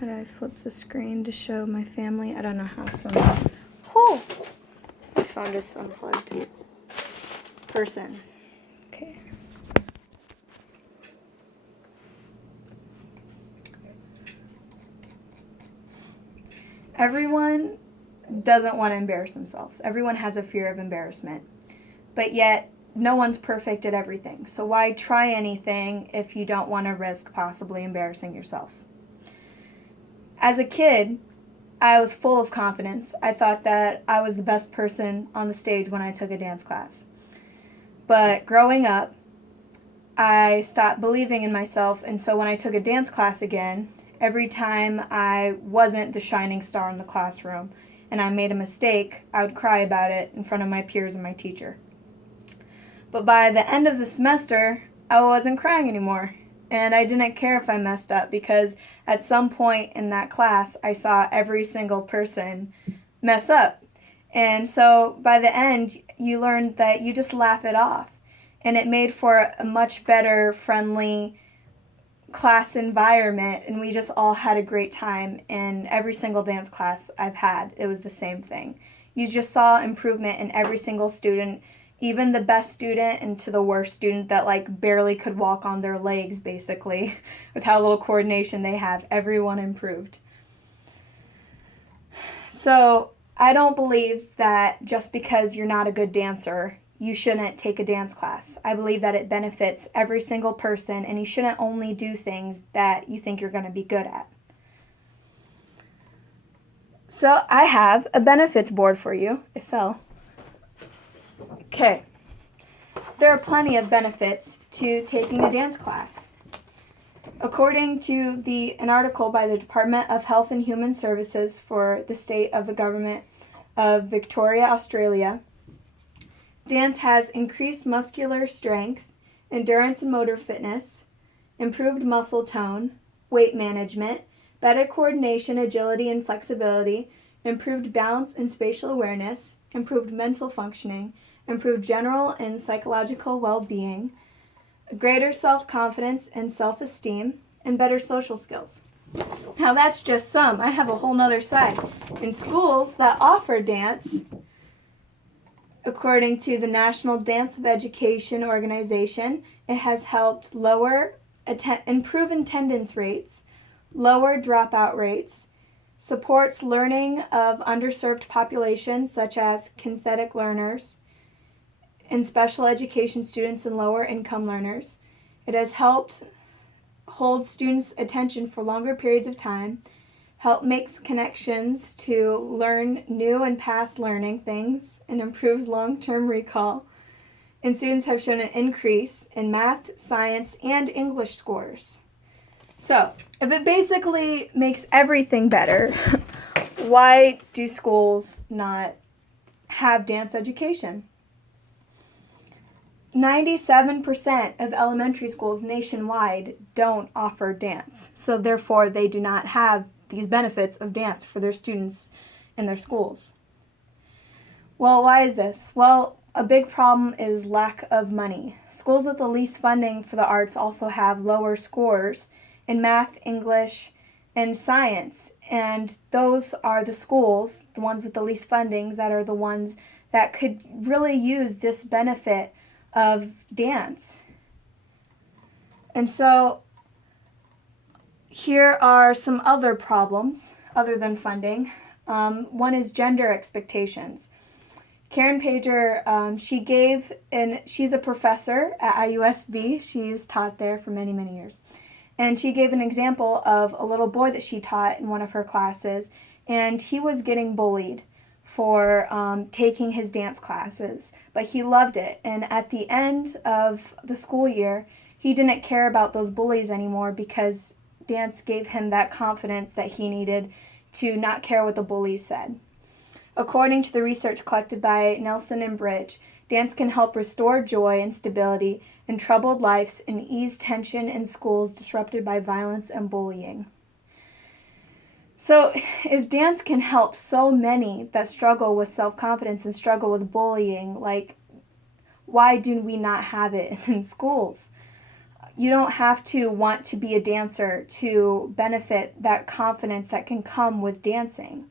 How do I flip the screen to show my family? I don't know how. Oh! My phone just unplugged. Person. Okay. Everyone doesn't want to embarrass themselves. Everyone has a fear of embarrassment. But yet, no one's perfect at everything. So why try anything if you don't want to risk possibly embarrassing yourself? As a kid, I was full of confidence. I thought that I was the best person on the stage when I took a dance class. But growing up, I stopped believing in myself, and so when I took a dance class again, every time I wasn't the shining star in the classroom and I made a mistake, I would cry about it in front of my peers and my teacher. But by the end of the semester, I wasn't crying anymore. And I didn't care if I messed up because at some point in that class, I saw every single person mess up. And so by the end, you learned that you just laugh it off. And it made for a much better, friendly class environment. And we just all had a great time. In every single dance class I've had, it was the same thing. You just saw improvement in every single student, even the best student and to the worst student that barely could walk on their legs, basically, with how little coordination they have. Everyone improved. So I don't believe that just because you're not a good dancer, you shouldn't take a dance class. I believe that it benefits every single person, and you shouldn't only do things that you think you're going to be good at. So I have a benefits board for you. It fell. Okay. There are plenty of benefits to taking a dance class. According to an article by the Department of Health and Human Services for the state of the government of Victoria, Australia, dance has increased muscular strength, endurance and motor fitness, improved muscle tone, weight management, better coordination, agility, and flexibility, improved balance and spatial awareness, improved mental functioning, improved general and psychological well-being, greater self-confidence and self-esteem, and better social skills. Now that's just some. I have a whole nother side. In schools that offer dance, according to the National Dance of Education Organization, it has helped improve attendance rates, lower dropout rates, supports learning of underserved populations such as kinesthetic learners, and special education students and lower income learners. It has helped hold students' attention for longer periods of time, help makes connections to learn new and past learning things, and improves long-term recall. And students have shown an increase in math, science, and English scores. So, if it basically makes everything better, why do schools not have dance education? 97% of elementary schools nationwide don't offer dance, so therefore they do not have these benefits of dance for their students in their schools. Well, why is this? Well, a big problem is lack of money. Schools with the least funding for the arts also have lower scores in math, English, and science, and those are the schools, the ones with the least fundings, that are the ones that could really use this benefit of dance. And so here are some other problems other than funding. One is gender expectations. Karen Pager, she's a professor at IUSV. She's taught there for many, many years. And she gave an example of a little boy that she taught in one of her classes, and he was getting bullied for taking his dance classes, but he loved it. And at the end of the school year, he didn't care about those bullies anymore because dance gave him that confidence that he needed to not care what the bullies said. According to the research collected by Nelson and Bridge, dance can help restore joy and stability in troubled lives and ease tension in schools disrupted by violence and bullying. So if dance can help so many that struggle with self-confidence and struggle with bullying, why do we not have it in schools? You don't have to want to be a dancer to benefit that confidence that can come with dancing.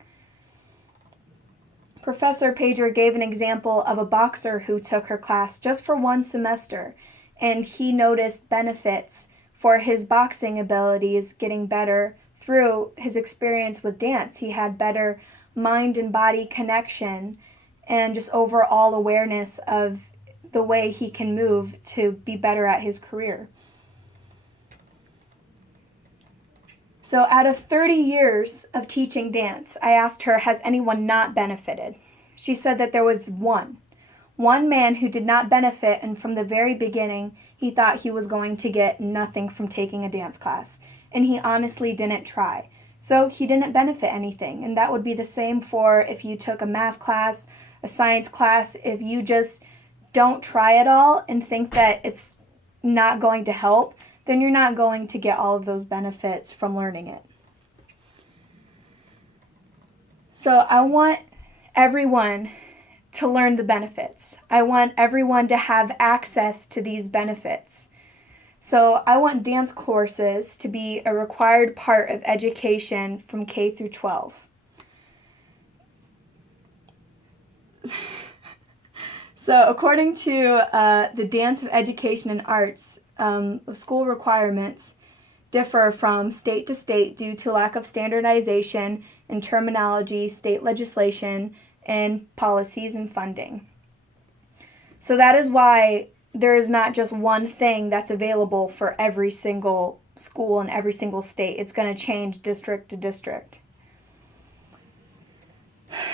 Professor Pager gave an example of a boxer who took her class just for one semester, and he noticed benefits for his boxing abilities getting better through his experience with dance. He had better mind and body connection and just overall awareness of the way he can move to be better at his career. So out of 30 years of teaching dance, I asked her, has anyone not benefited? She said that there was one man who did not benefit, and from the very beginning, he thought he was going to get nothing from taking a dance class, and he honestly didn't try. So he didn't benefit anything, and that would be the same for if you took a math class, a science class. If you just don't try at all and think that it's not going to help, then you're not going to get all of those benefits from learning it. So I want everyone to learn the benefits. I want everyone to have access to these benefits. So I want dance courses to be a required part of education from K through 12. So according to the Dance of Education and Arts, school requirements differ from state to state due to lack of standardization in terminology, state legislation, and policies and funding. So that is why there is not just one thing that's available for every single school in every single state. It's going to change district to district.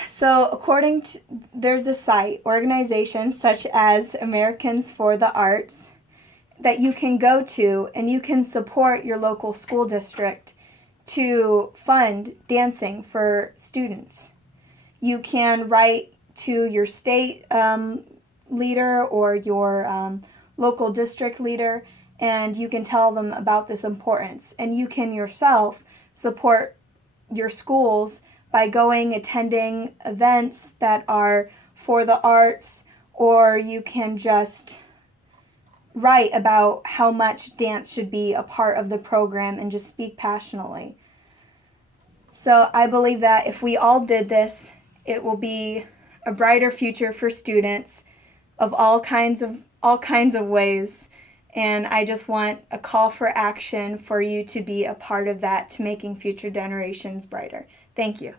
So there's a site, organizations such as Americans for the Arts, that you can go to and you can support your local school district to fund dancing for students. You can write to your state leader or your local district leader, and you can tell them about this importance. And you can yourself support your schools by attending events that are for the arts, or you can just write about how much dance should be a part of the program and just speak passionately. So I believe that if we all did this, it will be a brighter future for students of all kinds of ways. And I just want a call for action for you to be a part of that, to making future generations brighter. Thank you.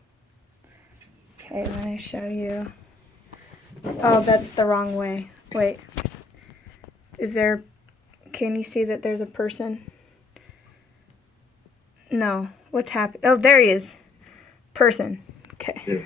Okay, let me show you. Oh, that's the wrong way. Wait. Can you see that there's a person? No. What's happened? Oh, there he is. Person. Okay. Yeah.